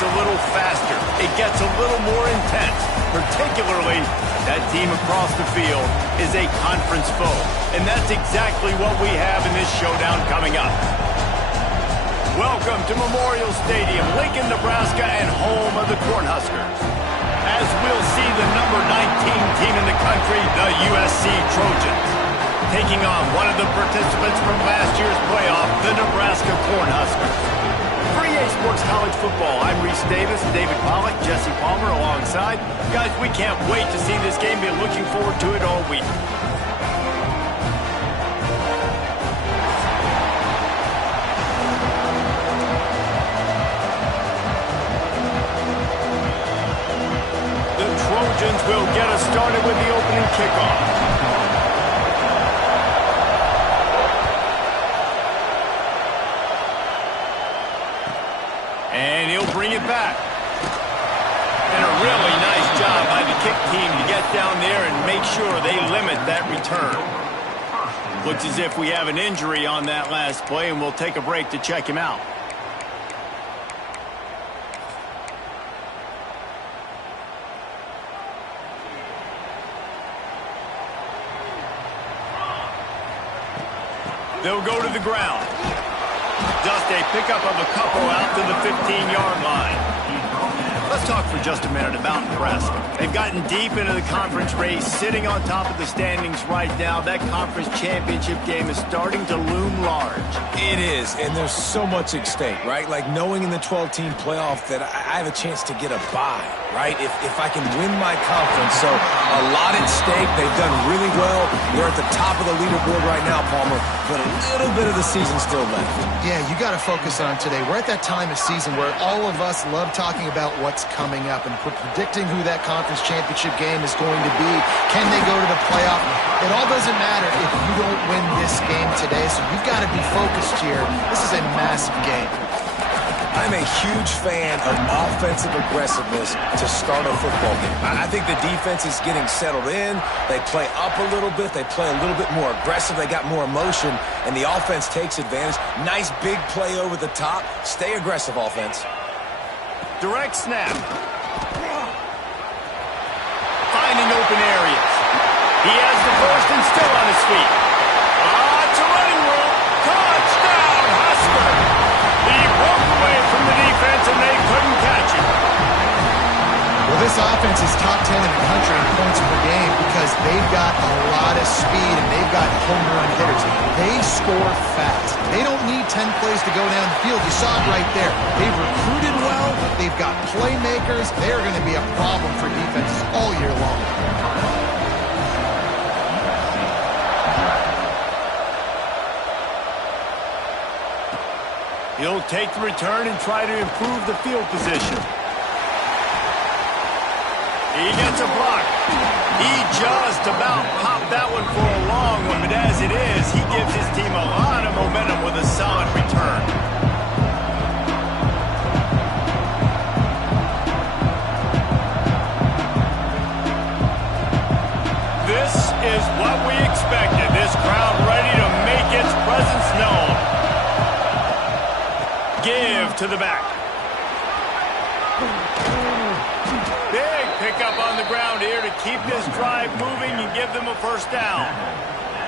gets a little faster. It gets a little more intense. Particularly, that team across the field is a conference foe. And that's exactly what we have in this showdown coming up. Welcome to Memorial Stadium, Lincoln, Nebraska, and home of the Cornhuskers. As we'll see the number 19 team in the country, the USC Trojans, taking on one of the participants from last year's playoff, the Nebraska Cornhuskers. For EA Sports College Football, I'm Reese Davis, David Pollack, Jesse Palmer alongside. Guys, we can't wait to see this game. Been looking forward to it all week. The Trojans will get us started with the opening kickoff. And he'll bring it back. And a really nice job by the kick team to get down there and make sure they limit that return. Looks as if we have an injury on that last play, and we'll take a break to check him out. They'll go to the ground. Just a pickup of a couple out to the 15-yard line. Let's talk for just a minute about Nebraska. They've gotten deep into the conference race, sitting on top of the standings right now. That conference championship game is starting to loom large. It is, and there's so much at stake, right? Like knowing in the 12-team playoff that I have a chance to get a bye, right? If I can win my conference. So a lot at stake. They've done really well. They're at the top of the leaderboard right now, Palmer, but a little bit of the season still left. Yeah, you got to focus on today. We're at that time of season where all of us love talking about what's coming up and predicting who that conference championship game is going to be. Can they go to the playoff? It all doesn't matter if you don't win this game today, so you've got to be focused here. This is a massive game. I'm a huge fan of offensive aggressiveness to start a football game. I think the defense is getting settled in. They play up a little bit. They play a little bit more aggressive. They got more emotion, and the offense takes advantage. Nice big play over the top. Stay aggressive, offense. Direct snap. Finding open areas. He has the first and still on his feet. It's a running room. Touchdown, Husker. He broke away from the defense, and they couldn't catch him. Well, this offense is top 10 in the country in points per game because they've got a lot of speed and they've got home run hitters. They score fast. They don't need 10 plays to go down the field. You saw it right there. They've recruited well. They've got playmakers. They are going to be a problem for defenses all year long. He'll take the return and try to improve the field position. He gets a block. He just about popped that one for a long one, but as it is, he gives his team a lot of momentum with a solid return. This is what we expected. This crowd ready to make its presence known. Give to the back. Big pickup on the ground here to keep this drive moving and give them a first down.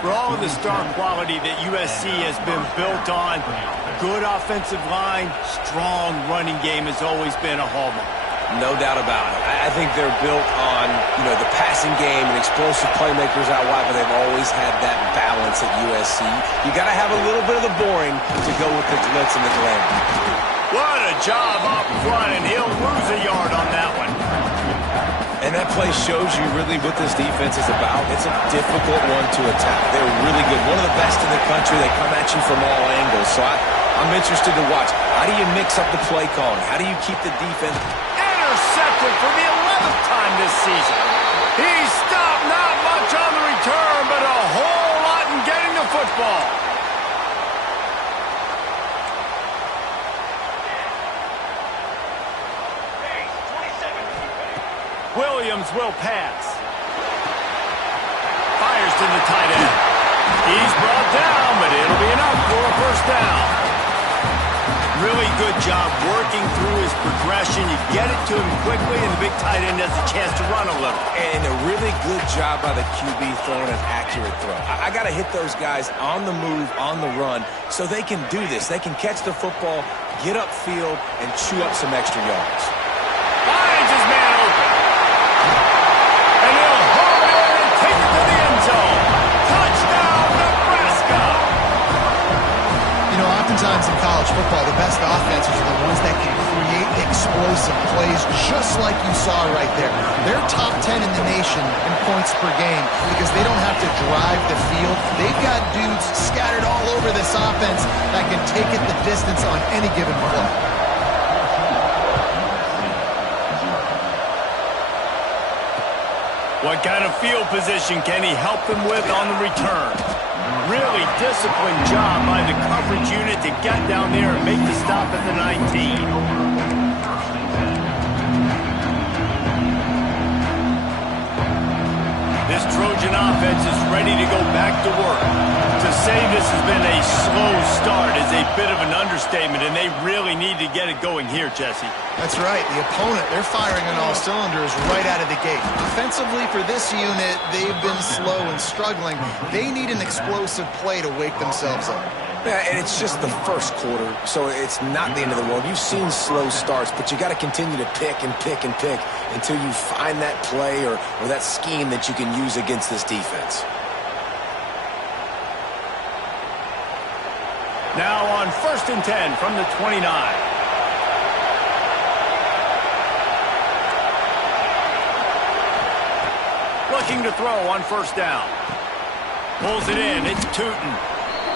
For all of the star quality that USC has been built on, good offensive line, strong running game has always been a hallmark. No doubt about it. I think they're built on, the passing game and explosive playmakers out wide, but they've always had that balance at USC. You got to have a little bit of the boring to go with the glitz and the glamour. What a job up front, and he'll lose a yard on that one. And that play shows you really what this defense is about. It's a difficult one to attack. They're really good. One of the best in the country. They come at you from all angles. So I'm interested to watch. How do you mix up the play calling? How do you keep the defense? Intercepted for the 11th time this season. He stopped not much on the return, but a whole lot in getting the football. Williams will pass. Fires to the tight end. He's brought down, but it'll be enough for a first down. really good job working through his progression. You get it to him quickly, and the big tight end has a chance to run a little. And a really good job by the QB throwing an accurate throw. I got to hit those guys on the move, on the run, so they can do this. They can catch the football, get upfield, and chew up some extra yards. Finds his man open. And he'll haul it in and take it to the end zone. Touchdown, Nebraska! You know, oftentimes in college football, the best offenses are the ones that can create explosive plays, just like you saw right there. They're top 10 in the nation in points per game because they don't have to drive the field. They've got dudes scattered all over this offense that can take it the distance on any given play. What kind of field position can he help them with on the return? Really disciplined job by the coverage unit to get down there and make the stop at the 19. This Trojan offense is ready to go back to work. To say this has been a slow start is a bit of an understatement, and they really need to get it going here, Jesse. That's right. The opponent, they're firing on all cylinders right out of the gate. Offensively, for this unit, they've been slow and struggling. They need an explosive play to wake themselves up. Yeah, and it's just the first quarter, so it's not the end of the world. You've seen slow starts, but you got to continue to pick and pick and pick until you find that play or that scheme that you can use against this defense. Now on 1st and 10 from the 29. Looking to throw on 1st down. Pulls it in. It's Tootin.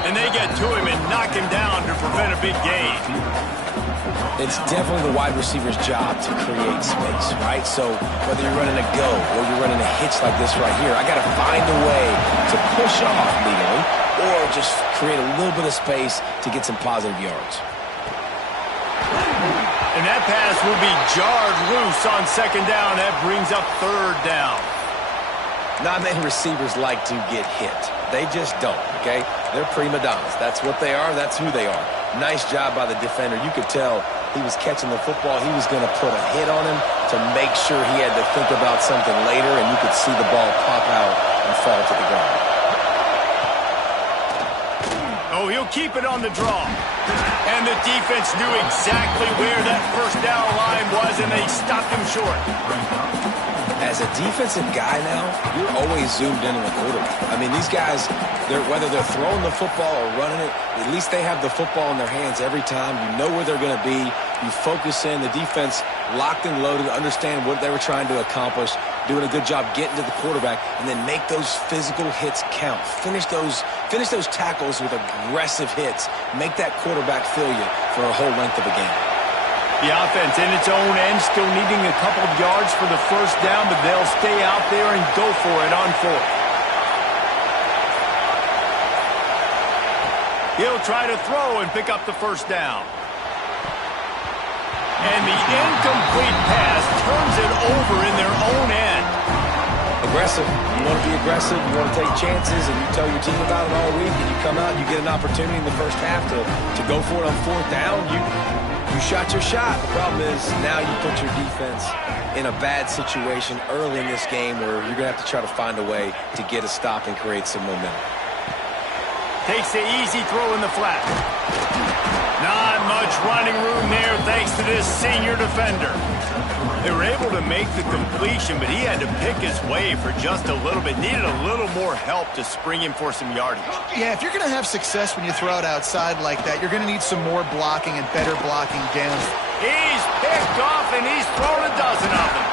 And they get to him and knock him down to prevent a big gain. It's definitely the wide receiver's job to create space, right? So whether you're running a go or you're running a hitch like this right here, I got to find a way to push off legally or just create a little bit of space to get some positive yards. And that pass will be jarred loose on 2nd down. That brings up 3rd down. Not many receivers like to get hit. They just don't, okay? They're prima donnas. That's what they are. That's who they are. Nice job by the defender. You could tell he was catching the football. He was going to put a hit on him to make sure he had to think about something later, and you could see the ball pop out and fall to the ground. Oh, he'll keep it on the draw. And the defense knew exactly where that 1st down line was, and they stopped him short. As a defensive guy now, you're always zoomed in on the quarterback. I mean, these guys, whether they're throwing the football or running it, at least they have the football in their hands every time. You know where they're going to be. You focus in. The defense locked and loaded, understand what they were trying to accomplish, doing a good job getting to the quarterback, and then make those physical hits count. Finish those tackles with aggressive hits. Make that quarterback feel you for a whole length of a game. The offense in its own end still needing a couple of yards for the 1st down, but they'll stay out there and go for it on 4th. He'll try to throw and pick up the 1st down. And the incomplete pass turns it over in their own end. Aggressive. You want to be aggressive. You want to take chances, and you tell your team about it all week, and you come out and you get an opportunity in the 1st half to go for it on 4th down. You shot your shot. The problem is now you put your defense in a bad situation early in this game where you're going to have to try to find a way to get a stop and create some momentum. Takes the easy throw in the flat. Not much running room there thanks to this senior defender. They were able to make the completion, but he had to pick his way for just a little bit. Needed a little more help to spring him for some yardage. Yeah, if you're going to have success when you throw it outside like that, you're going to need some more blocking and better blocking down. He's picked off, and he's thrown a dozen of them.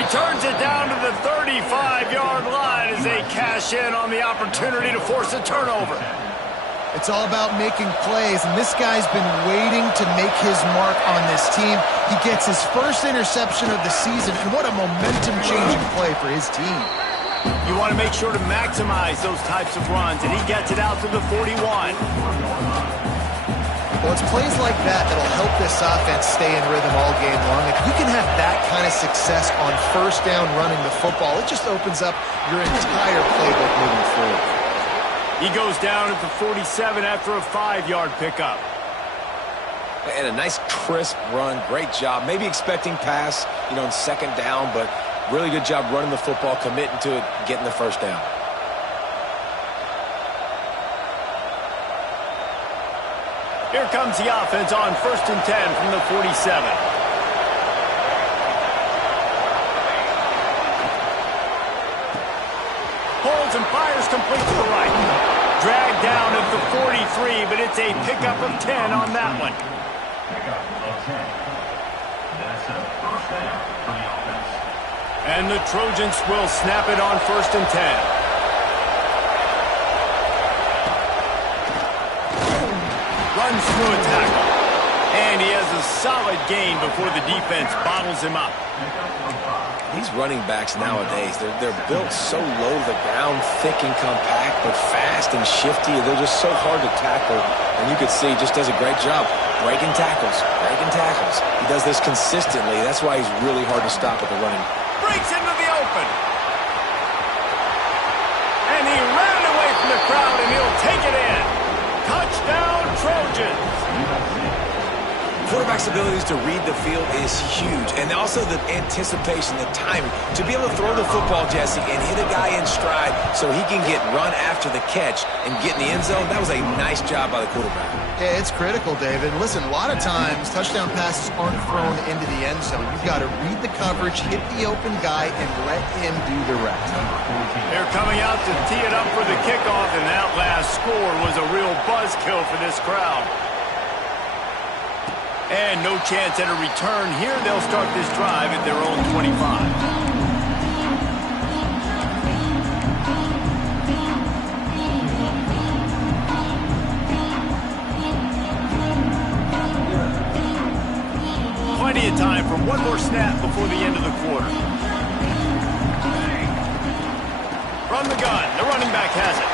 Returns it down to the 35-yard line as they cash in on the opportunity to force a turnover. It's all about making plays, and this guy's been waiting to make his mark on this team. He gets his 1st interception of the season, and what a momentum-changing play for his team. You want to make sure to maximize those types of runs, and he gets it out to the 41. Well, it's plays like that that'll help this offense stay in rhythm all game long. If you can have that kind of success on 1st down running the football, it just opens up your entire playbook moving forward. He goes down at the 47 after a 5-yard pickup. And a nice crisp run. Great job. Maybe expecting pass, in second down, but really good job running the football, committing to it, getting the first down. Here comes the offense on 1st and 10 from the 47. Holds and fires complete to the right. Dragged down at the 43, but it's a pickup of 10 on that one. Pickup of 10. That's a first down for the offense. And the Trojans will snap it on 1st and 10. Runs through a tackle. And he has a solid gain before the defense bottles him up. These running backs nowadays, they're built so low to the ground, thick and compact, but fast and shifty. They're just so hard to tackle. And you could see he just does a great job breaking tackles, breaking tackles. He does this consistently. That's why he's really hard to stop at the running. Breaks into the open. And he ran away from the crowd, and he'll take it in. Touchdown, Trojans. Quarterback's abilities to read the field is huge, and also the anticipation, the timing. To be able to throw the football, Jesse, and hit a guy in stride so he can get run after the catch and get in the end zone, that was a nice job by the quarterback. Yeah, it's critical, David. Listen, a lot of times touchdown passes aren't thrown into the end zone. You've got to read the coverage, hit the open guy, and let him do the rest. They're coming out to tee it up for the kickoff, and that last score was a real buzzkill for this crowd. And no chance at a return here. They'll start this drive at their own 25. Plenty of time for one more snap before the end of the quarter. From the gun, the running back has it.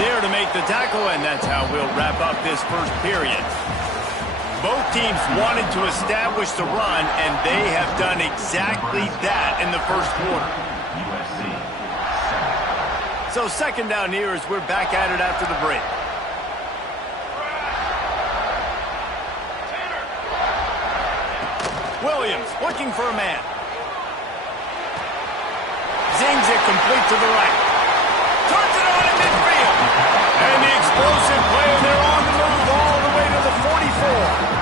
There to make the tackle, and that's how we'll wrap up this first period. Both teams wanted to establish the run, and they have done exactly that in the first quarter. So second down here as we're back at it after the break. Williams looking for a man. Zings it complete to the right. Turns it on in midfield. And the explosive play, they're on the move all the way to the 44.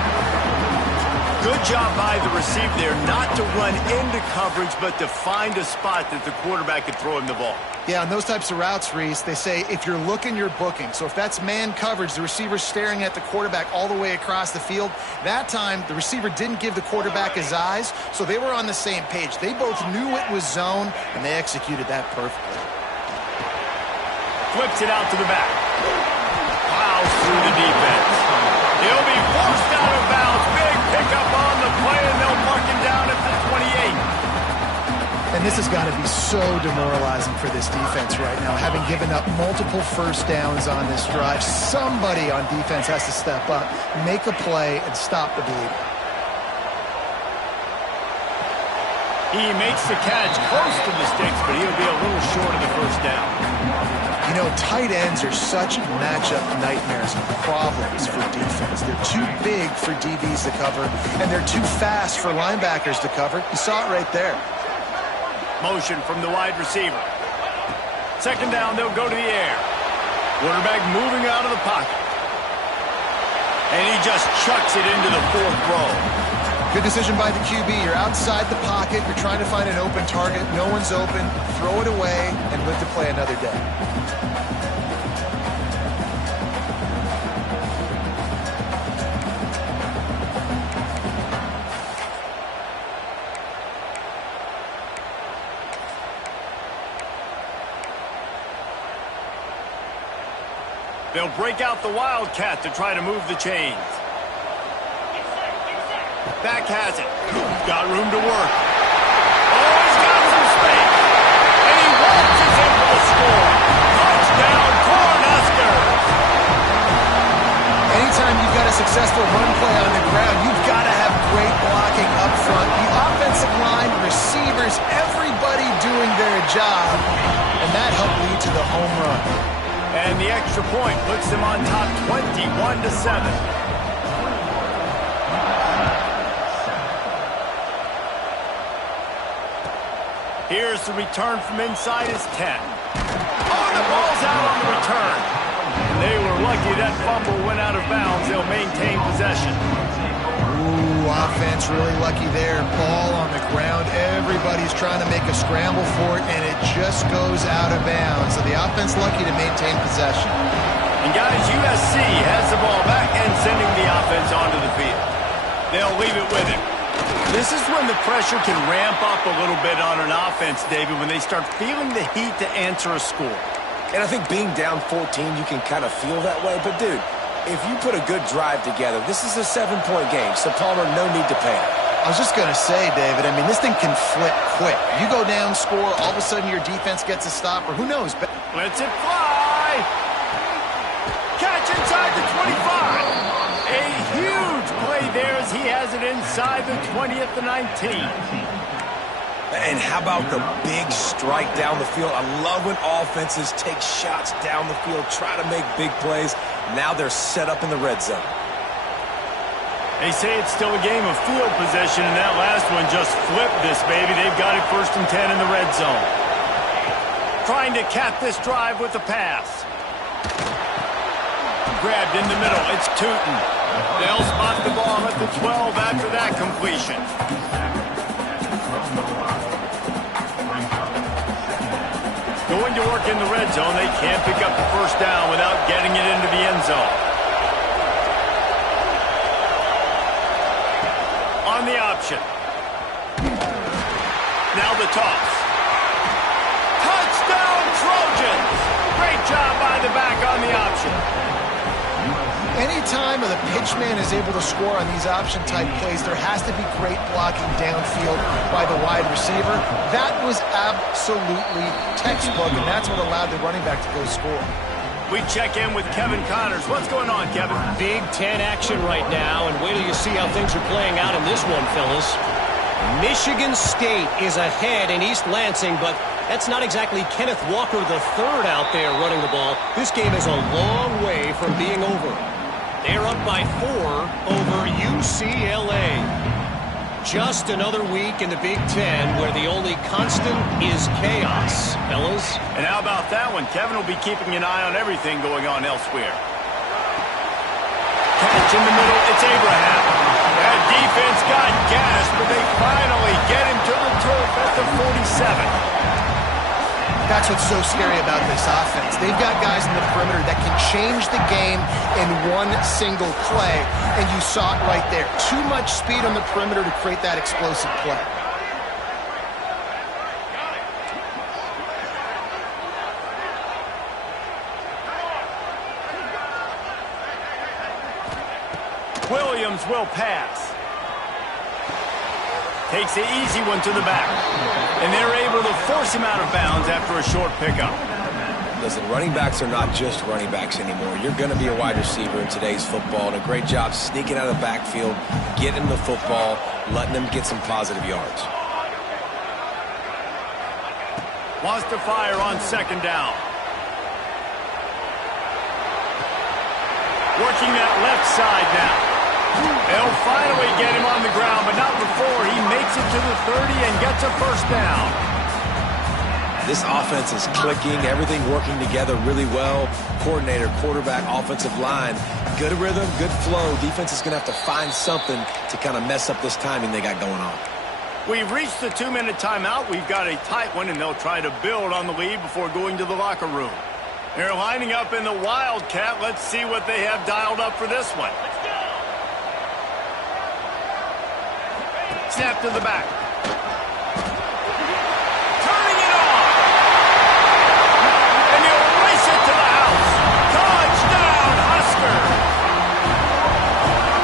Good job by the receiver there not to run into coverage, but to find a spot that the quarterback could throw him the ball. Yeah, on those types of routes, Reese, they say if you're looking, you're booking. So if that's man coverage, the receiver's staring at the quarterback all the way across the field. That time, the receiver didn't give the quarterback his eyes, so they were on the same page. They both knew it was zone, and they executed that perfectly. Flips it out to the back. Plows through the defense. He'll be forced out of bounds. Big pickup on the play, and they'll mark him down at the 28. And this has got to be so demoralizing for this defense right now, having given up multiple first downs on this drive. Somebody on defense has to step up, make a play, and stop the bleeding. He makes the catch close to the sticks, but he'll be a little short of the first down. You know, tight ends are such matchup nightmares and problems for defense. They're too big for DBs to cover, and they're too fast for linebackers to cover. You saw it right there. Motion from the wide receiver. Second down, they'll go to the air. Quarterback moving out of the pocket. And he just chucks it into the fourth row. Good decision by the QB. You're outside the pocket. You're trying to find an open target. No one's open. Throw it away and live to play another day. They'll break out the Wildcat to try to move the chains. Back has it. Got room to work. Oh, he's got some space. And he waltzes in for the score. Touchdown, Cornhuskers. Anytime you've got a successful run play on the ground, you've got to have great blocking up front. The offensive line, receivers, everybody doing their job. And that helped lead to the home run. And the extra point puts them on top 21-7. Here's the return from inside his 10. Oh, the ball's out on the return. They were lucky that fumble went out of bounds. They'll maintain possession. Ooh, offense really lucky there. Ball on the ground. Everybody's trying to make a scramble for it, and it just goes out of bounds. So the offense lucky to maintain possession. And guys, USC has the ball back and sending the offense onto the field. They'll leave it with him. This is when the pressure can ramp up a little bit on an offense, David, when they start feeling the heat to answer a score. And I think being down 14, you can kind of feel that way. But, dude, if you put a good drive together, this is a 7-point game. So, Palmer, no need to panic. I was just going to say, David, I mean, this thing can flip quick. You go down, score, all of a sudden your defense gets a stop, or who knows? Lets it fly. Catch inside the 25. A huge play there as he has it inside the 20 at the 19. And how about the big strike down the field? I love when offenses take shots down the field, try to make big plays. Now they're set up in the red zone. They say it's still a game of field possession, and that last one just flipped this, baby. They've got it 1st and 10 in the red zone. Trying to cap this drive with the pass. Grabbed in the middle. It's Tootin. They'll spot the ball at the 12 after that completion. Going to work in the red zone. They can't pick up the 1st down without getting it into the end zone. On the option. Now the toss. Touchdown Trojans! Great job by the back on the option. Anytime the pitchman is able to score on these option-type plays, there has to be great blocking downfield by the wide receiver. That was absolutely textbook, and that's what allowed the running back to go score. We check in with Kevin Connors. What's going on, Kevin? Big Ten action right now, and wait till you see how things are playing out in this one, fellas. Michigan State is ahead in East Lansing, but that's not exactly Kenneth Walker III out there running the ball. This game is a long way from being over. They're up by 4 over UCLA. Just another week in the Big Ten where the only constant is chaos, fellas. And how about that one? Kevin will be keeping an eye on everything going on elsewhere. Catch in the middle, it's Abraham. That defense got gas, but they finally get him to the turf at the 47. That's what's so scary about this offense. They've got guys in the perimeter that can change the game in one single play, and you saw it right there. Too much speed on the perimeter to create that explosive play. Williams will pass. Takes the easy one to the back. And they're able to force him out of bounds after a short pickup. Listen, running backs are not just running backs anymore. You're going to be a wide receiver in today's football, and a great job sneaking out of the backfield, getting the football, letting them get some positive yards. Wants to fire on 2nd down. Working that left side now. They'll finally get him on the ground, but not before he makes it to the 30 and gets a 1st down. This offense is clicking, everything working together really well. Coordinator, quarterback, offensive line, good rhythm, good flow. Defense is going to have to find something to kind of mess up this timing they got going on. We've reached the 2-minute timeout. We've got a tight one, and they'll try to build on the lead before going to the locker room. They're lining up in the Wildcat. Let's see what they have dialed up for this one. Snap to the back. Turning it on. And he'll race it to the house. Touchdown, Husker.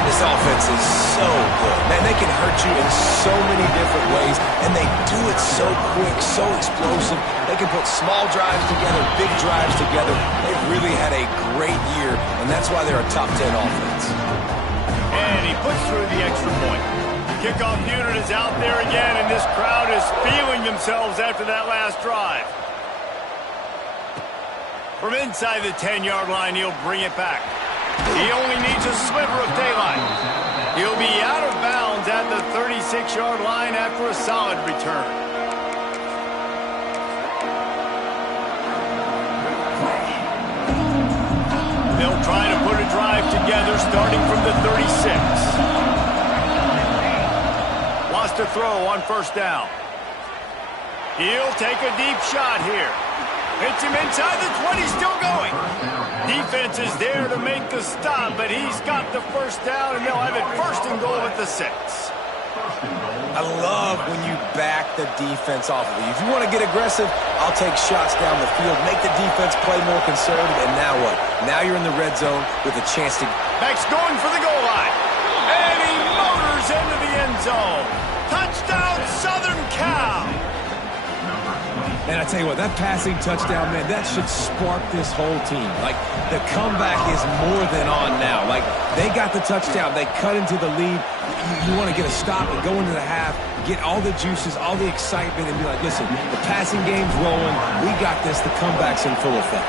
This offense is so good. Man, they can hurt you in so many different ways, and they do it so quick, so explosive. They can put small drives together, big drives together. They've really had a great year, and that's why they're a top 10 offense. And he puts through the extra point. Kickoff unit is out there again, and this crowd is feeling themselves after that last drive. From inside the 10-yard line, he'll bring it back. He only needs a sliver of daylight. He'll be out of bounds at the 36-yard line after a solid return. they'll try to put a drive together starting from the 36. Wants to throw on first down. He'll take a deep shot here. Hits him inside the 20, still going. Defense is there to make the stop, but he's got the first down, and they'll have it first and goal at the 6. I love when you back the defense off of you. If you want to get aggressive, I'll take shots down the field, make the defense play more conservative, and now what? Now you're in the red zone with a chance to... Max going for the goal line. And he motors into the end zone. Touchdown, Southern Cal. And I tell you what, that passing touchdown, man, that should spark this whole team. Like, the comeback is more than on now. Like, they got the touchdown. They cut into the lead. You want to get a stop and go into the half, get all the juices, all the excitement, and be like, listen, the passing game's rolling. We got this. The comeback's in full effect.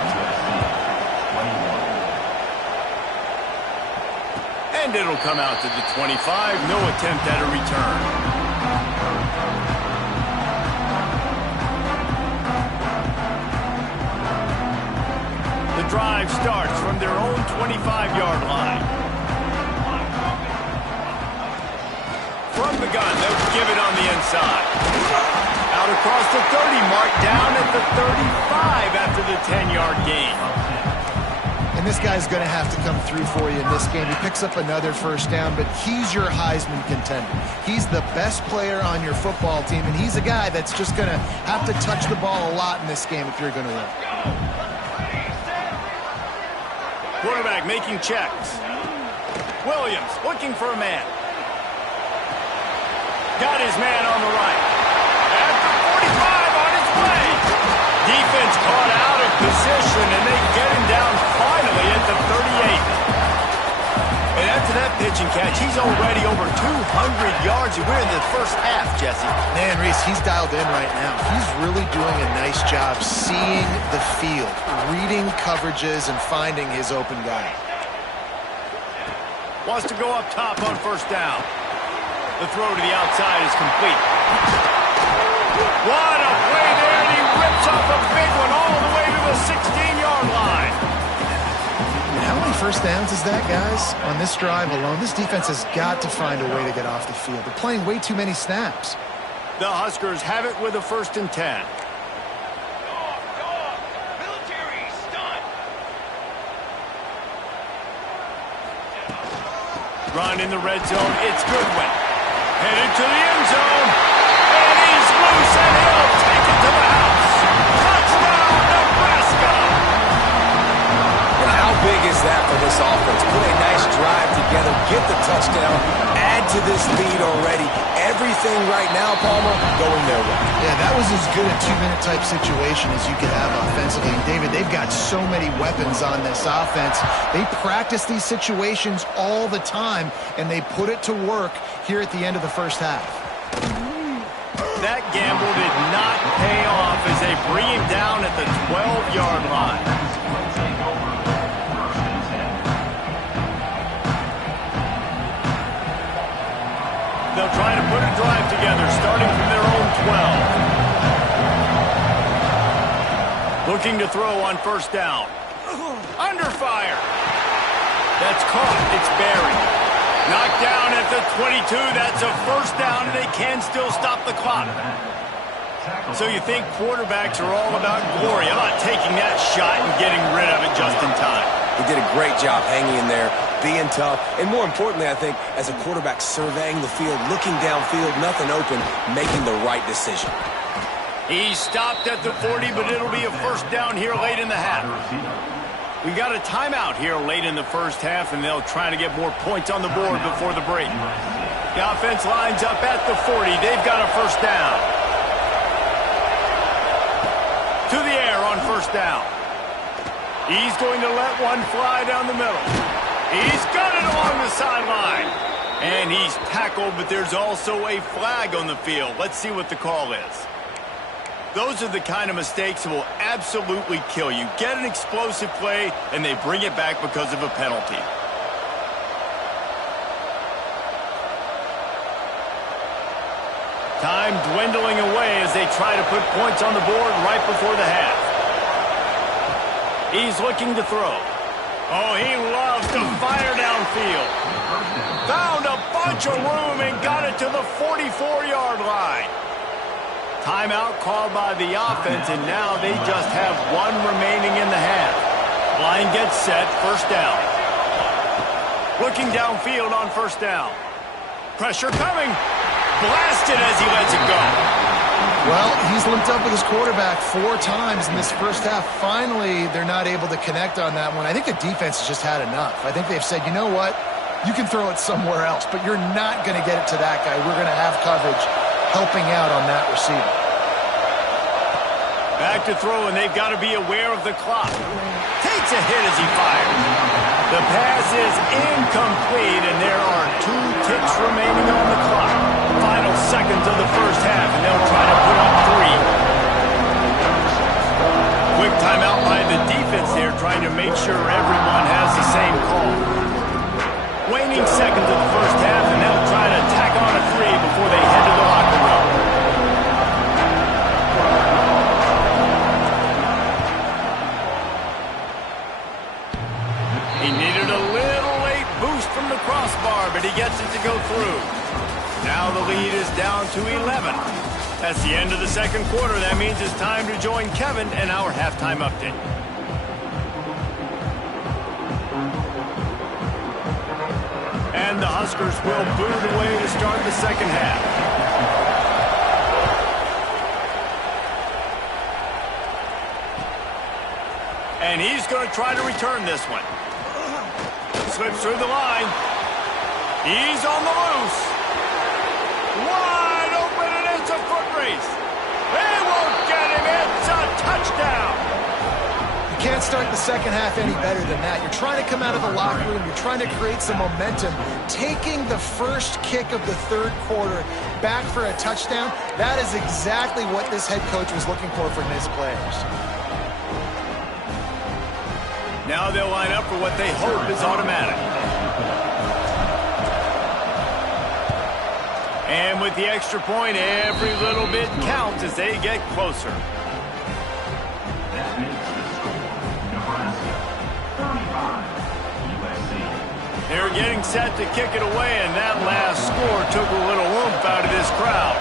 And it'll come out to the 25. No attempt at a return. The drive starts from their own 25-yard line. From the gun, they'll give it on the inside. Out across the 30 mark, down at the 35 after the 10-yard gain. And this guy's going to have to come through for you in this game. He picks up another first down, but he's your Heisman contender. He's the best player on your football team, and he's a guy that's just going to have to touch the ball a lot in this game if you're going to win. Quarterback making checks. Williams looking for a man. Got his man on the right. At the 45 on his way. Defense caught out of position, and they get him down finally at the 38. And after that pitch and catch, he's already over 200 yards. We're in the first half, Jesse. Man, Reese, he's dialed in right now. He's really doing a nice job seeing the field, reading coverages, and finding his open guy. Wants to go up top on first down. The throw to the outside is complete. What a play there, and he rips off a big one all the way to the 16-yard line. And how many first downs is that, guys? On this drive alone, this defense has got to find a way to get off the field. They're playing way too many snaps. The Huskers have it with a 1st and 10. Run in the red zone. It's Goodwin. Headed to the end zone. And he's loose, and he'll take it to the house. Touchdown, Nebraska. And how big is that for this offense? Put a nice drive together, get the touchdown, add to this lead already. Everything right now, Palmer, going their way. Yeah, that was as good a 2-minute type situation as you could have offensively. And David, they've got so many weapons on this offense. They practice these situations all the time, and they put it to work here at the end of the first half. That gamble did not pay off as they bring him down at the 12-yard line. They'll try to put a drive together, starting from their own 12. Looking to throw on first down. Under fire. That's caught. It's buried. Knocked down at the 22. That's a first down, and they can still stop the clock. So you think quarterbacks are all about glory. I'm not taking that shot and getting rid of it just in time. He did a great job hanging in there, being tough, and more importantly, I think, as a quarterback surveying the field, looking downfield, nothing open, making the right decision. He stopped at the 40, but it'll be a first down here late in the half. We got a timeout here late in the first half, and they'll try to get more points on the board before the break. The offense lines up at the 40. They've got a first down. To the air on first down. He's going to let one fly down the middle. He's got it along the sideline. And he's tackled, but there's also a flag on the field. Let's see what the call is. Those are the kind of mistakes that will absolutely kill you. Get an explosive play, and they bring it back because of a penalty. Time dwindling away as they try to put points on the board right before the half. He's looking to throw. Oh, he loves to fire downfield. Found a bunch of room and got it to the 44-yard line. Timeout called by the offense, and now they just have one remaining in the half. Line gets set, first down. Looking downfield on first down. Pressure coming. Blasted as he lets it go. Well, he's linked up with his quarterback 4 times in this first half. Finally, they're not able to connect on that one. I think the defense has just had enough. I think they've said, you know what? You can throw it somewhere else, but you're not going to get it to that guy. We're going to have coverage helping out on that receiver. Back to throw, and they've got to be aware of the clock. Takes a hit as he fires. The pass is incomplete, and there are 2 ticks remaining on the clock. Final seconds of the first half, and they'll try to put up 3. Quick timeout by the defense there, trying to make sure everyone has the same call. Waning seconds of the first half, and they'll try to tack on a 3 before they head to the locker room. He needed a little late boost from the crossbar, but he gets it to go through. Now the lead is down to 11. That's the end of the second quarter. That means it's time to join Kevin and our halftime update. And the Huskers will boot it away to start the second half. And he's going to try to return this one. Slips through the line. He's on the loose. Wide open, and it's a foot race. They won't get him. It's a touchdown. You can't start the second half any better than that. You're trying to come out of the locker room. You're trying to create some momentum. Taking the first kick of the third quarter back for a touchdown, that is exactly what this head coach was looking for from his players. Now they'll line up for what they hope is automatic. And with the extra point, every little bit counts as they get closer. That makes the score Nebraska 35, USC. They're getting set to kick it away, and that last score took a little oomph out of this crowd.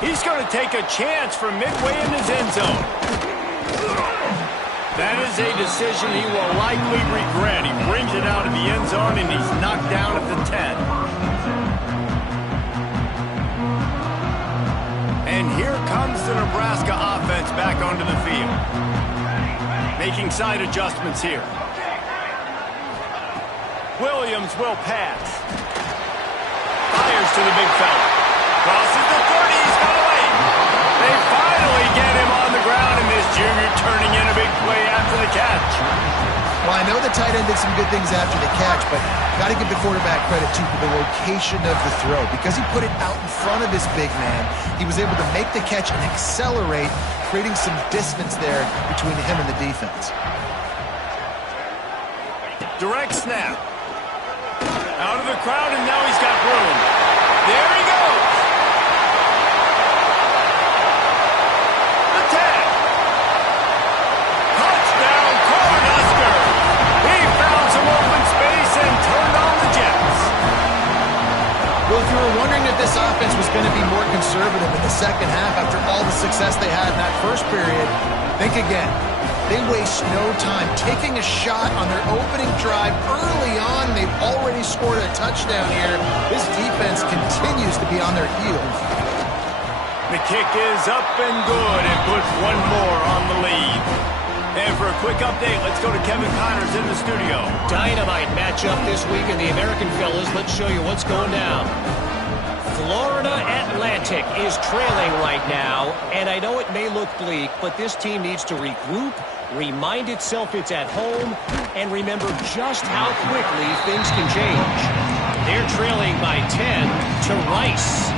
He's going to take a chance from midway in his end zone. That is a decision he will likely regret. He brings it out of the end zone, and he's knocked down at the 10. And here comes the Nebraska offense back onto the field. Making side adjustments here. Williams will pass. Fires to the big fella. Crosses the 30. He's got away. They finally get him on the ground, and this junior turning in a big play after the catch. Well, I know the tight end did some good things after the catch, but got to give the quarterback credit, too, for the location of the throw. Because he put it out in front of his big man, he was able to make the catch and accelerate, creating some distance there between him and the defense. Direct snap. Out of the crowd, and now he's got room. There he goes. The tag. Touchdown, Cornhusker. He found some open space and turned on the Jets. Well, if you were wondering if this offense was going to be more conservative in the second half after all the success they had in that first period, think again. They waste no time taking a shot on their opening drive early on. They've already scored a touchdown here. This defense continues to be on their heels. The kick is up and good and puts one more on the lead. And for a quick update, let's go to Kevin Connors in the studio. Dynamite matchup this week in the American, fellas. Let's show you what's going down. Florida Atlantic is trailing right now, and I know it may look bleak, but this team needs to regroup, remind itself it's at home, and remember just how quickly things can change. They're trailing by 10 to Rice.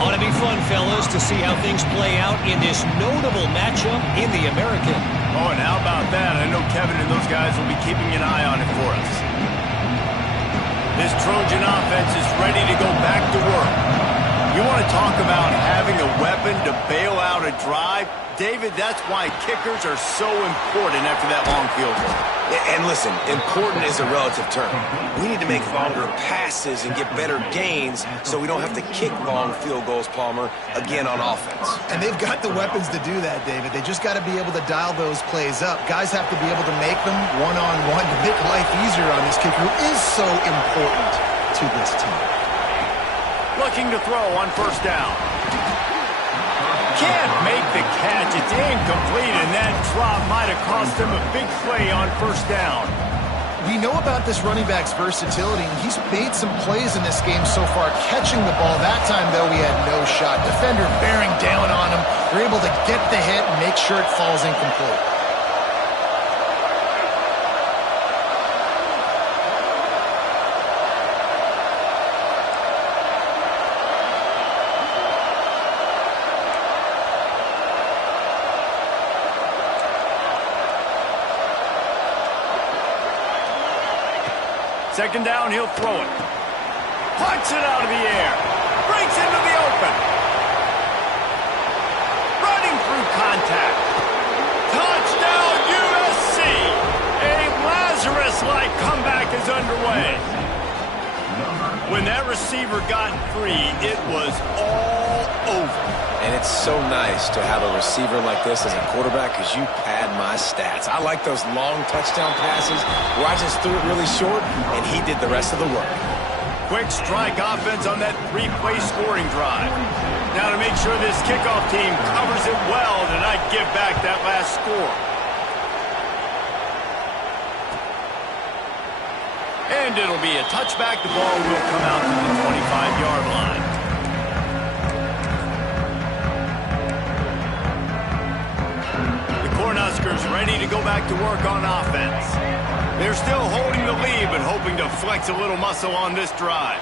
Ought to be fun, fellas, to see how things play out in this notable matchup in the American. Oh, and how about that? I know Kevin and those guys will be keeping an eye on it for us. This Trojan offense is ready to go back to work. You want to talk about having a weapon to bail out a drive? David, that's why kickers are so important after that long field goal. And listen, important is a relative term. We need to make longer passes and get better gains so we don't have to kick long field goals, Palmer, again on offense. And they've got the weapons to do that, David. They just got to be able to dial those plays up. Guys have to be able to make them one-on-one to make life easier on this kicker, who is so important to this team. Looking to throw on first down. Can't make the catch. It's incomplete, and that drop might have cost him a big play on first down. We know about this running back's versatility, and he's made some plays in this game so far catching the ball. That time, though, he had no shot. Defender bearing down on him. They're able to get the hit and make sure it falls incomplete. Second down, he'll throw it. Punts it out of the air. Breaks into the open. Running through contact. Touchdown, USC. A Lazarus-like comeback is underway. When that receiver got free, it was all over. And it's so nice to have a receiver like this as a quarterback because you pad my stats. I like those long touchdown passes where I just threw it really short and he did the rest of the work. Quick strike offense on that three-play scoring drive. Now to make sure this kickoff team covers it well to not give back that last score. And it'll be a touchback. The ball will come out to the 25-yard line. Cornhuskers ready to go back to work on offense. They're still holding the lead, but hoping to flex a little muscle on this drive.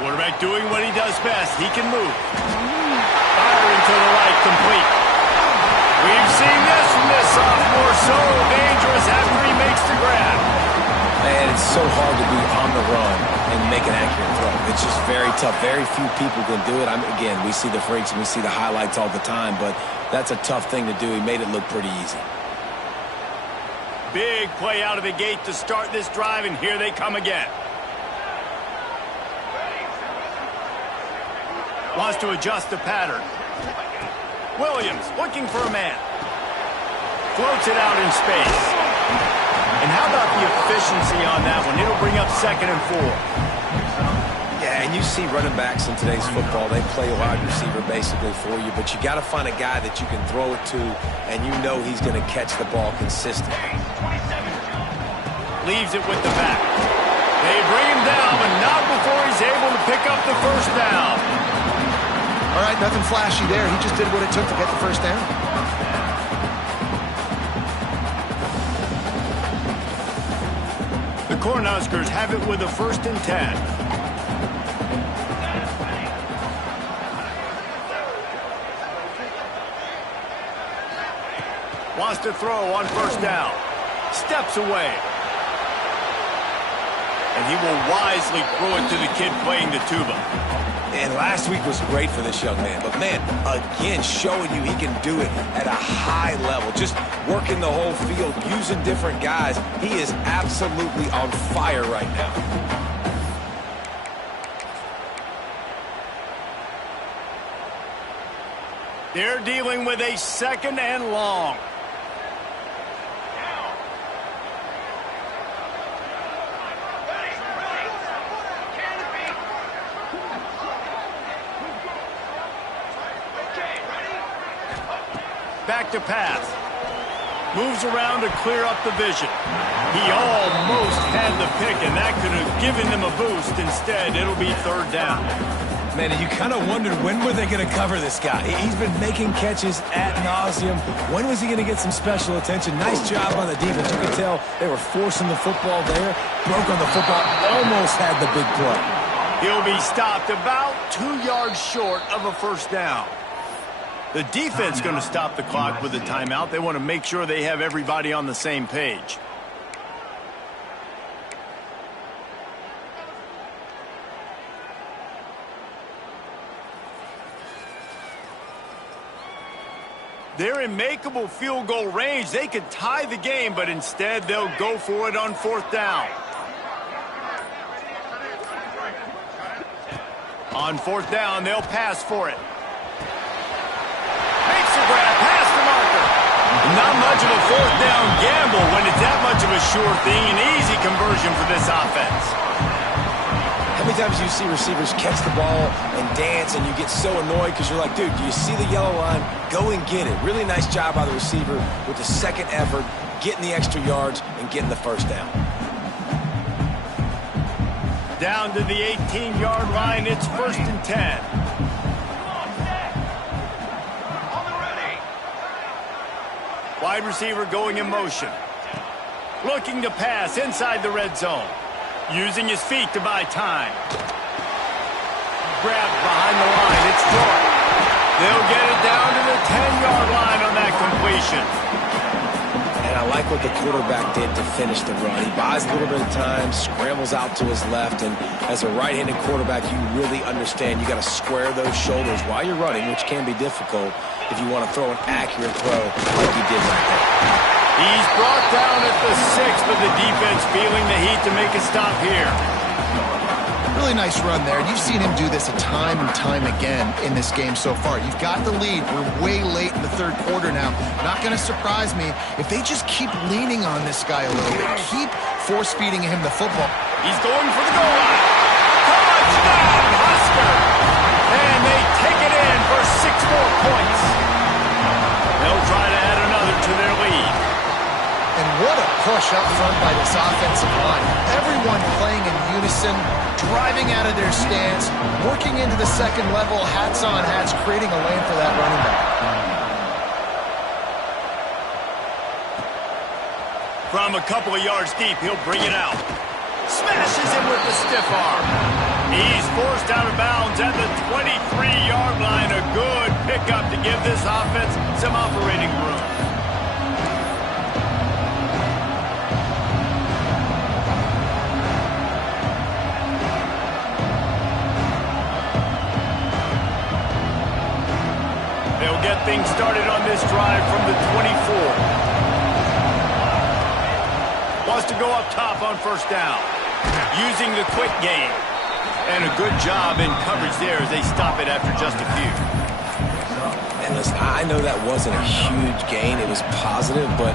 Quarterback doing what he does best. He can move. Firing to the right, complete. We've seen this from this sophomore. So dangerous after he makes the grab. Man, it's so hard to be on the run and make an accurate throw. It's just very tough. Very few people can do it. Again, we see the freaks and we see the highlights all the time, but that's a tough thing to do. He made it look pretty easy. Big play out of the gate to start this drive, and here they come again. Wants to adjust the pattern. Williams looking for a man. Floats it out in space. And how about the efficiency on that one? It'll bring up 2nd and 4. Yeah, and you see running backs in today's football, they play wide receiver basically for you, but you got to find a guy that you can throw it to, and you know he's going to catch the ball consistently. Leaves it with the back. They bring him down, but not before he's able to pick up the first down. All right, nothing flashy there. He just did what it took to get the first down. The Cornhuskers have it with a 1st and 10. Wants to throw on first down. Steps away. And he will wisely throw it to the kid playing the tuba. And last week was great for this young man. But, man, again, showing you he can do it at a high level. Just working the whole field, using different guys. He is absolutely on fire right now. They're dealing with a 2nd and long. Back to pass. Moves around to clear up the vision. He almost had the pick, and that could have given them a boost. Instead, it'll be 3rd down. Man, you kind of wondered when were they going to cover this guy. He's been making catches ad nauseum. When was he going to get some special attention? Nice job on the defense. You could tell they were forcing the football there. Broke on the football. Almost had the big play. He'll be stopped about 2 yards short of a first down. The defense going to stop the clock with a timeout. They want to make sure they have everybody on the same page. They're in makeable field goal range. They could tie the game, but instead they'll go for it on 4th down. On 4th down, they'll pass for it. Makes a grab past the marker. Not much of a 4th down gamble when it's that much of a sure thing. An easy conversion for this offense. How many times do you see receivers catch the ball and dance and you get so annoyed because you're like, dude, do you see the yellow line? Go and get it. Really nice job by the receiver with the second effort, getting the extra yards and getting the 1st down. Down to the 18-yard line, it's 1st and 10. Wide receiver going in motion. Looking to pass inside the red zone. Using his feet to buy time. Grabbed behind the line, it's Jordan. They'll get it down to the 10-yard line on that completion. And I like what the quarterback did to finish the run. He buys a little bit of time, scrambles out to his left, and as a right-handed quarterback, you really understand you got to square those shoulders while you're running, which can be difficult if you want to throw an accurate throw like he did right there. He's brought down at the 6, but the defense feeling the heat to make a stop here. Really nice run there. You've seen him do this time and time again in this game so far. You've got the lead. We're way late in the 3rd quarter now. Not going to surprise me if they just keep leaning on this guy a little bit. Keep force-feeding him the football. He's going for the goal line. Touchdown, Husker! And they take it in for 6 more points. They'll try to add another to their lead. And what a push up front by this offensive line. Everyone playing in unison, driving out of their stance, working into the 2nd level, hats on hats, creating a lane for that running back. From a couple of yards deep, he'll bring it out. Smashes him with the stiff arm. He's forced out of bounds at the 23-yard line. A good pickup to give this offense some operating room. They'll get things started on this drive from the 24. Wants to go up top on 1st down. Using the quick game. And a good job in coverage there as they stop it after just a few. And listen, I know that wasn't a huge gain. It was positive, but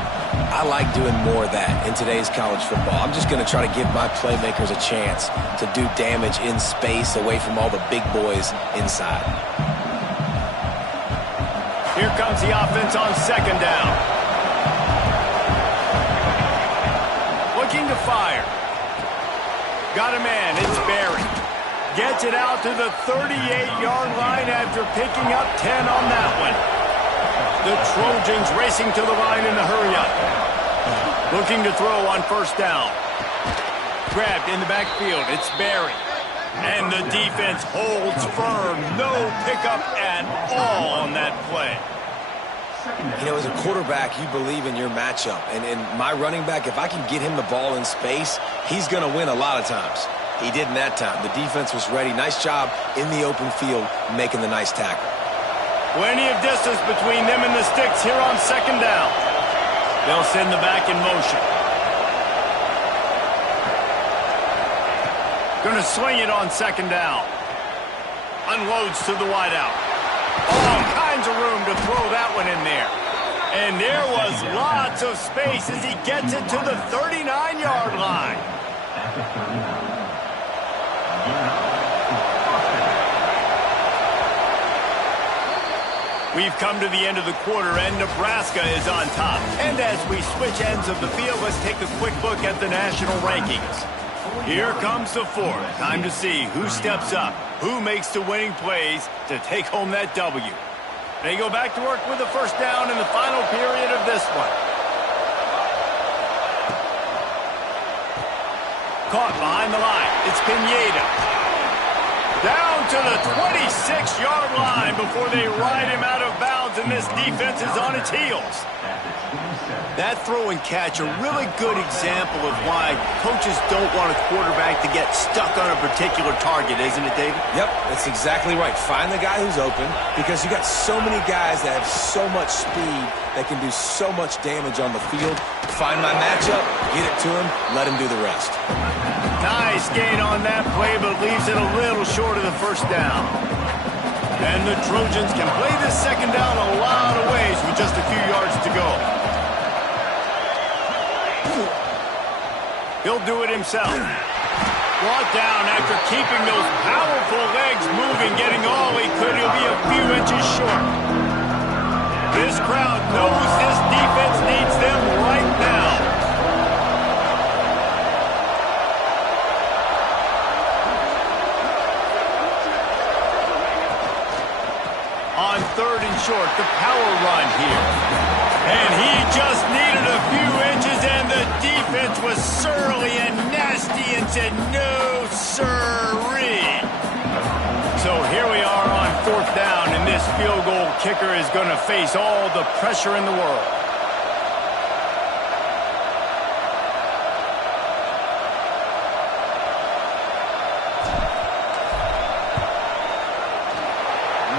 I like doing more of that in today's college football. I'm just going to try to give my playmakers a chance to do damage in space away from all the big boys inside. Here comes the offense on 2nd down. Looking to fire. Got a man, it's Barry. Gets it out to the 38-yard line after picking up 10 on that one. The Trojans racing to the line in the hurry-up. Looking to throw on 1st down. Grabbed in the backfield, it's Barry. And the defense holds firm. No pickup at all on that play. You know, as a quarterback, you believe in your matchup. And my running back, if I can get him the ball in space, he's going to win a lot of times. He did in that time. The defense was ready. Nice job in the open field making the nice tackle. Plenty of distance between them and the sticks here on 2nd down. They'll send the back in motion. Going to swing it on 2nd down. Unloads to the wideout. All kinds of room to throw that one in there. And there was lots of space as he gets it to the 39-yard line. We've come to the end of the quarter, and Nebraska is on top. And as we switch ends of the field, let's take a quick look at the national rankings. Here comes the 4th. Time to see who steps up, who makes the winning plays to take home that W. They go back to work with the 1st down in the final period of this one. Caught behind the line. It's Pineda. Down to the 26-yard line before they ride him out of bounds, and this defense is on its heels. That throw and catch a really good example of why coaches don't want a quarterback to get stuck on a particular target, isn't it, David? Yep, that's exactly right. Find the guy who's open because you got so many guys that have so much speed that can do so much damage on the field. Find my matchup, get it to him, let him do the rest. Nice gain on that play, but leaves it a little short of the first down. And the Trojans can play this second down a lot of ways with just a few yards to go. He'll do it himself. Brought down after keeping those powerful legs moving, getting all he could. He'll be a few inches short. This crowd knows this defense needs them right now. On third and short, the power run here. And he just needed a few inches, and the defense was surly and nasty and said, no, sirree. So here we are on fourth down, and this field goal kicker is going to face all the pressure in the world.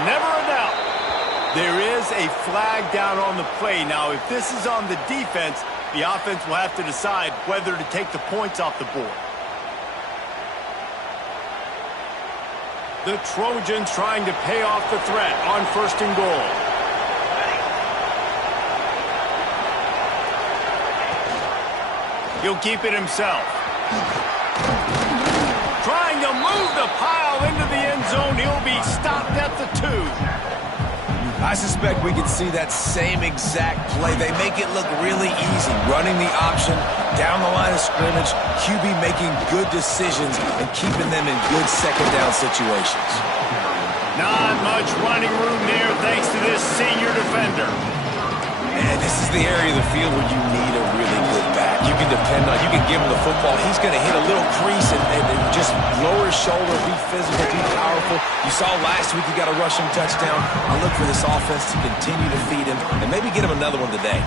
Never a doubt. There is a flag down on the play. Now, if this is on the defense, the offense will have to decide whether to take the points off the board. The Trojans trying to pay off the threat on first and goal. He'll keep it himself. Trying to move the pile into the end zone. He'll be stopped at the 2. I suspect we could see that same exact play. They make it look really easy, running the option down the line of scrimmage, QB making good decisions and keeping them in good second down situations. Not much running room there thanks to this senior defender. And this is the area of the field where you need a really good back. You can depend on, you can give him the football. He's going to hit a little crease and just lower his shoulder, be physical, be powerful. You saw last week he got a rushing touchdown. I look for this offense to continue to feed him and maybe get him another one today.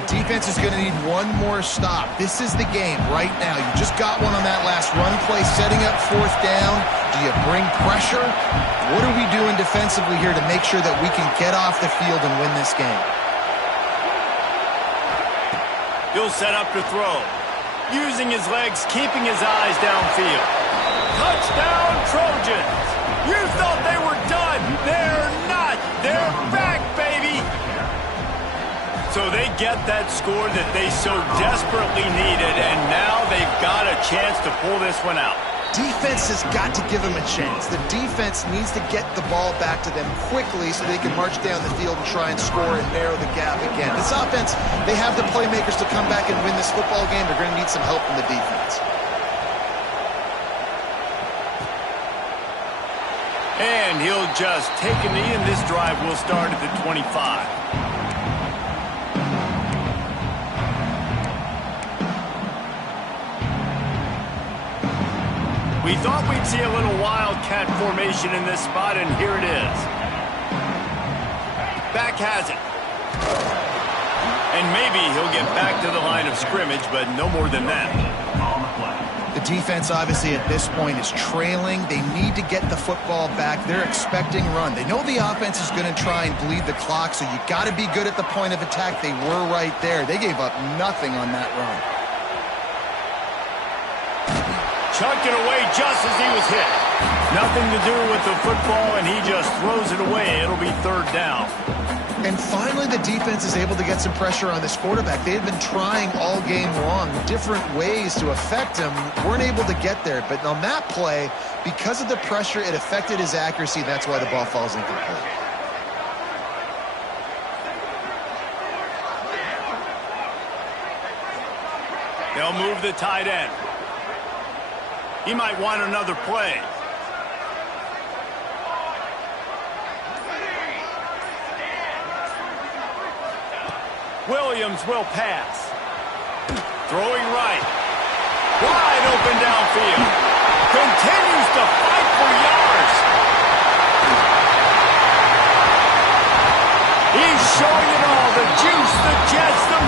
The defense is going to need one more stop. This is the game right now. You just got one on that last run play, setting up fourth down. Do you bring pressure? What are we doing defensively here to make sure that we can get off the field and win this game? He'll set up to throw. Using his legs, keeping his eyes downfield. Touchdown, Trojans! You thought they were done. They're not. They're back, baby! So they get that score that they so desperately needed, and now they've got a chance to pull this one out. Defense has got to give them a chance. The defense needs to get the ball back to them quickly so they can march down the field and try and score and narrow the gap again. This offense, they have the playmakers to come back and win this football game. They're going to need some help from the defense. And he'll just take a knee, and this drive will start at the 25. We thought we'd see a little wildcat formation in this spot, and here it is. Back has it. And maybe he'll get back to the line of scrimmage, but no more than that. The defense, obviously, at this point is trailing. They need to get the football back. They're expecting run. They know the offense is going to try and bleed the clock, so you got to be good at the point of attack. They were right there. They gave up nothing on that run. Chucked it away just as he was hit. Nothing to do with the football, and he just throws it away. It'll be third down. And finally, the defense is able to get some pressure on this quarterback. They had been trying all game long different ways to affect him. Weren't able to get there. But on that play, because of the pressure, it affected his accuracy. That's why the ball falls incomplete. They'll move the tight end. He might want another play. Williams will pass. Throwing right. Wide open downfield. Continues to fight for yards. He's showing it all. The juice, the jets, the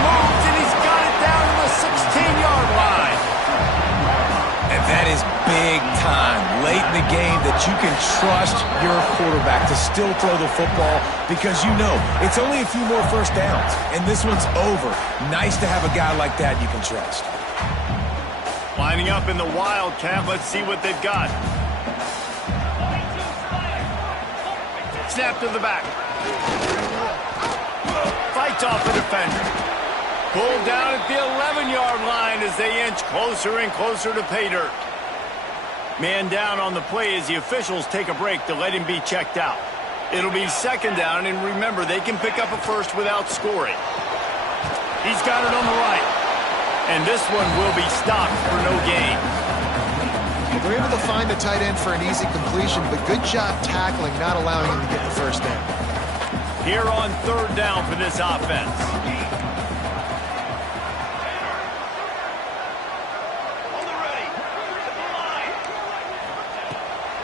late in the game that you can trust your quarterback to still throw the football because you know it's only a few more first downs, and this one's over. Nice to have a guy like that you can trust. Lining up in the Wildcat. Let's see what they've got. Snap to the back. Fights off the defender. Pulled down at the 11-yard line as they inch closer and closer to pay dirt. Man down on the play as the officials take a break to let him be checked out. It'll be second down, and remember, they can pick up a first without scoring. He's got it on the right. And this one will be stopped for no gain. They're able to find the tight end for an easy completion, but good job tackling, not allowing him to get the first down. Here on third down for this offense.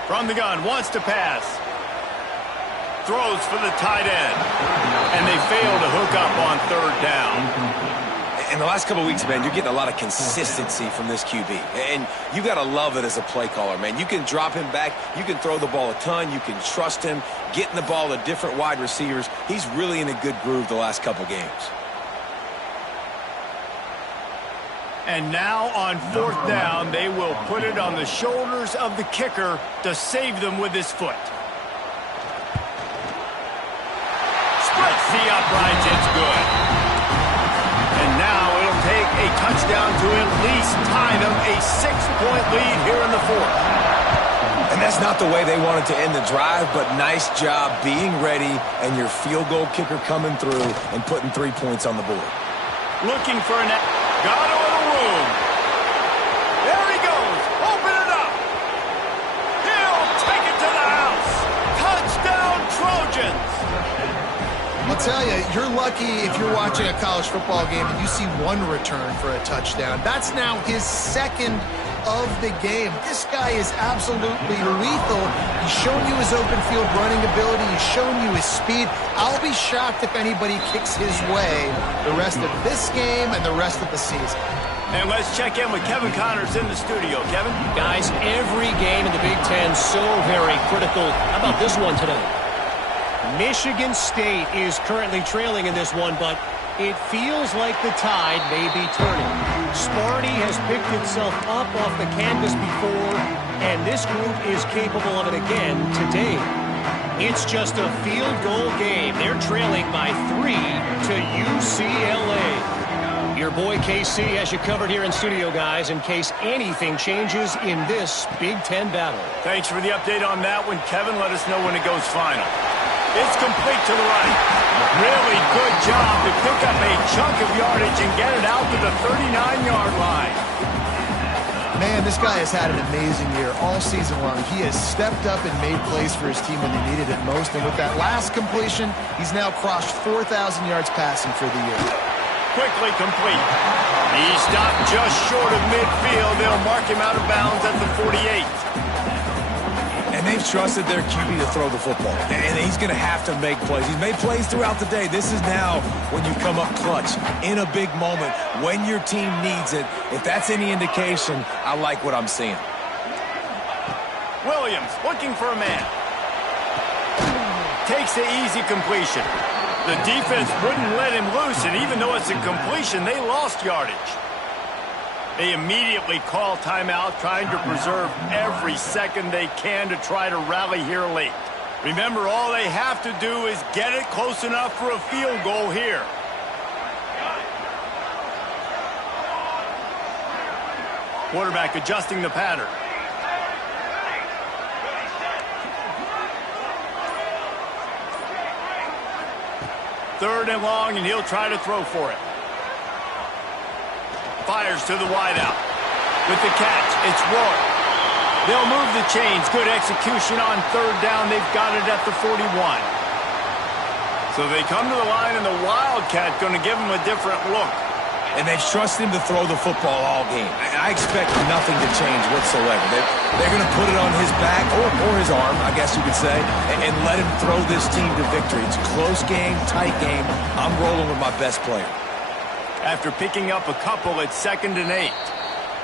From the gun, wants to pass. Throws for the tight end. And they fail to hook up on third down. In the last couple of weeks, man, you're getting a lot of consistency from this QB. And you got to love it as a play caller, man. You can drop him back. You can throw the ball a ton. You can trust him, getting the ball to different wide receivers. He's really in a good groove the last couple games. And now on fourth down, they will put it on the shoulders of the kicker to save them with his foot. Splits the uprights. It's good. And now it'll take a touchdown to at least tie them a 6-point lead here in the fourth. And that's not the way they wanted to end the drive, but nice job being ready and your field goal kicker coming through and putting 3 points on the board. Looking for an... Got a little room. There he goes. Open it up. He'll take it to the house. Touchdown, Trojans. I'll tell you, you're lucky if you're watching a college football game and you see one return for a touchdown. That's now his second of the game. This guy is absolutely lethal. He's shown you his open field running ability. He's shown you his speed. I'll be shocked if anybody kicks his way the rest of this game and the rest of the season. And let's check in with Kevin Connors in the studio. Kevin? Guys, every game in the Big Ten so very critical. How about this one today? Michigan State is currently trailing in this one, but it feels like the tide may be turning. Sparty has picked itself up off the canvas before, and this group is capable of it again today. It's just a field goal game. They're trailing by 3 to UCLA. Your boy KC has you covered here in studio, guys, in case anything changes in this Big Ten battle. Thanks for the update on that one, Kevin. Let us know when it goes final. It's complete to the right. Really good job to pick up a chunk of yardage and get it out to the 39-yard line. Man, this guy has had an amazing year all season long. He has stepped up and made plays for his team when they needed it most. And with that last completion, he's now crossed 4,000 yards passing for the year. Quickly complete. He stopped just short of midfield. They'll mark him out of bounds at the 48. And they've trusted their QB to throw the football. And he's going to have to make plays. He's made plays throughout the day. This is now when you come up clutch in a big moment when your team needs it. If that's any indication, I like what I'm seeing. Williams looking for a man. Takes the easy completion. The defense wouldn't let him loose, and even though it's a completion, they lost yardage. They immediately call timeout, trying to preserve every second they can to try to rally here late. Remember, all they have to do is get it close enough for a field goal here. Quarterback adjusting the pattern. Third and long, and he'll try to throw for it. Fires to the wideout. With the catch, it's Roy. They'll move the chains. Good execution on third down. They've got it at the 41. So they come to the line, and the Wildcat going to give them a different look. And they've trusted him to throw the football all game. I expect nothing to change whatsoever. They're going to put it on his back, or his arm, I guess you could say, and let him throw this team to victory. It's a close game, tight game. I'm rolling with my best player. After picking up a couple at 2nd and 8,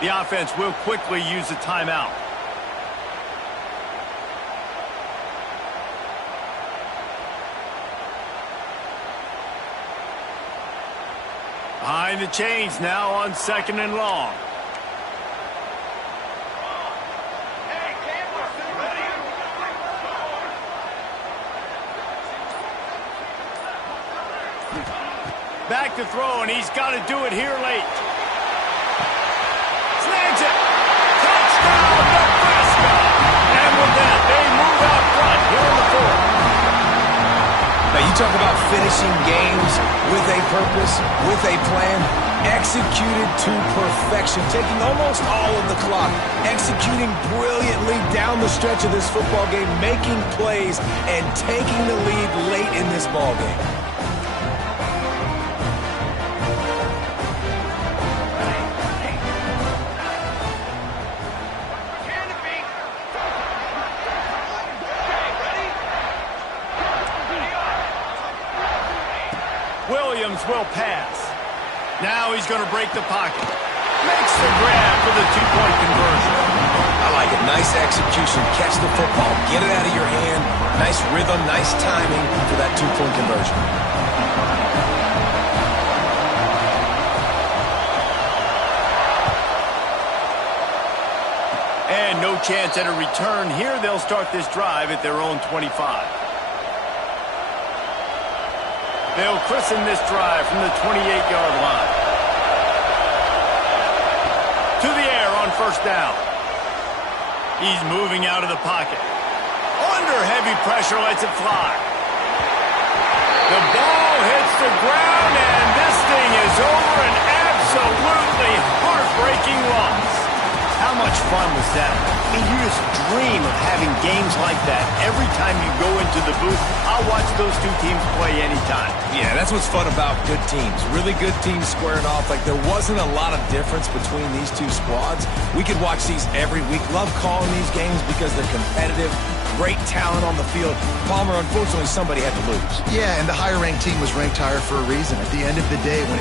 the offense will quickly use a timeout. trying to change now on 2nd and long. Back to throw, and he's got to do it here late. Snags it. Touchdown, Nebraska. And with that, they move out front here in the 4th. Now, you talk about finishing games with a purpose, with a plan, executed to perfection, taking almost all of the clock, executing brilliantly down the stretch of this football game, making plays, and taking the lead late in this ball game. Williams will pass. Now he's going to break the pocket. Makes the grab for the 2-point conversion. I like it. Nice execution. Catch the football. Get it out of your hand. Nice rhythm, nice timing for that 2-point conversion. And no chance at a return here. They'll start this drive at their own 25. They'll christen this drive from the 28-yard line. To the air on 1st down. He's moving out of the pocket. Under heavy pressure, lets it fly. The ball hits the ground, and this thing is over. An absolutely heartbreaking loss. How much fun was that? I mean, you just dream of having games like that every time you go into the booth. I'll watch those two teams play anytime. Yeah, that's what's fun about good teams. Really good teams squaring off. Like, there wasn't a lot of difference between these two squads. We could watch these every week. Love calling these games because they're competitive. Great talent on the field. Palmer, unfortunately, somebody had to lose. Yeah, and the higher-ranked team was ranked higher for a reason. At the end of the day, when it